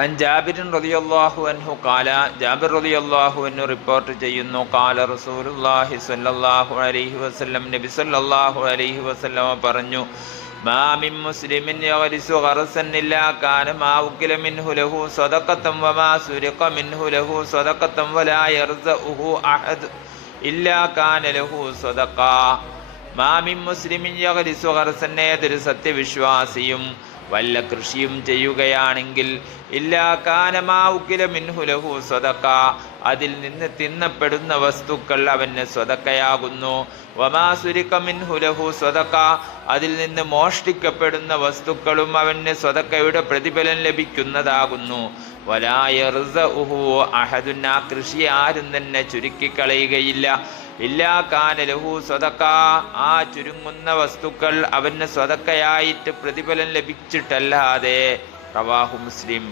അൻ ജാബിർ റളിയല്ലാഹു അൻഹു ഖാല ജാബിർ റളിയല്ലാഹു അൻഹു റിപ്പോർട്ട് ചെയ്യുന്നു ഖാല റസൂലുള്ളാഹി സ്വല്ലല്ലാഹു അലൈഹി വസല്ലം നബി സ്വല്ലല്ലാഹു അലൈഹി വസല്ലം പറഞ്ഞു മാ മിൻ മുസ്ലിമിൻ യഗ്രിസു ഖർസൻ ഇല്ലാ കാന മാ ഉകില മിൻഹു ലഹു സദഖതൻ വമാ സുരിഖ മിൻഹു ലഹു സദഖതൻ വലാ യർസഉഹു അഹദ് ഇല്ലാ കാന ലഹു സദഖ. മാ മിൻ മുസ്ലിമിൻ യഗ്രിസു ഖർസൻ, ഏതൊരു സത്യവിശ്വാസിയും വല്ല കൃഷിയും ചെയ്യുകയാണെങ്കിൽ ഇല്ലാ കാന മാ ഉകില മിൻഹു ലഹു സദഖ, അതിൽ നിന്ന് തിന്നപ്പെടുന്ന വസ്തുക്കൾ അവന് സ്വതക്കയാകുന്നു. വമാ സുരിഖ മിൻഹു ലഹു സദഖ, അതിൽ നിന്ന് മോഷ്ടിക്കപ്പെടുന്ന വസ്തുക്കളും അവന് സ്വതക്കയുടെ പ്രതിഫലം ലഭിക്കുന്നതാകുന്നു. വലാ യർസഉഹു അഹദുൻ, ആ കൃഷി ആരും തന്നെ ചുരുക്കിക്കളയുകയില്ല. ഇല്ലാ കാന ലഹു സദഖ, ആ ചുരുങ്ങുന്ന വസ്തുക്കൾ അവന് സ്വതക്കയായിട്ട് പ്രതിഫലം ലഭിച്ചിട്ടല്ലാതെ. റവാഹു മുസ്ലിം.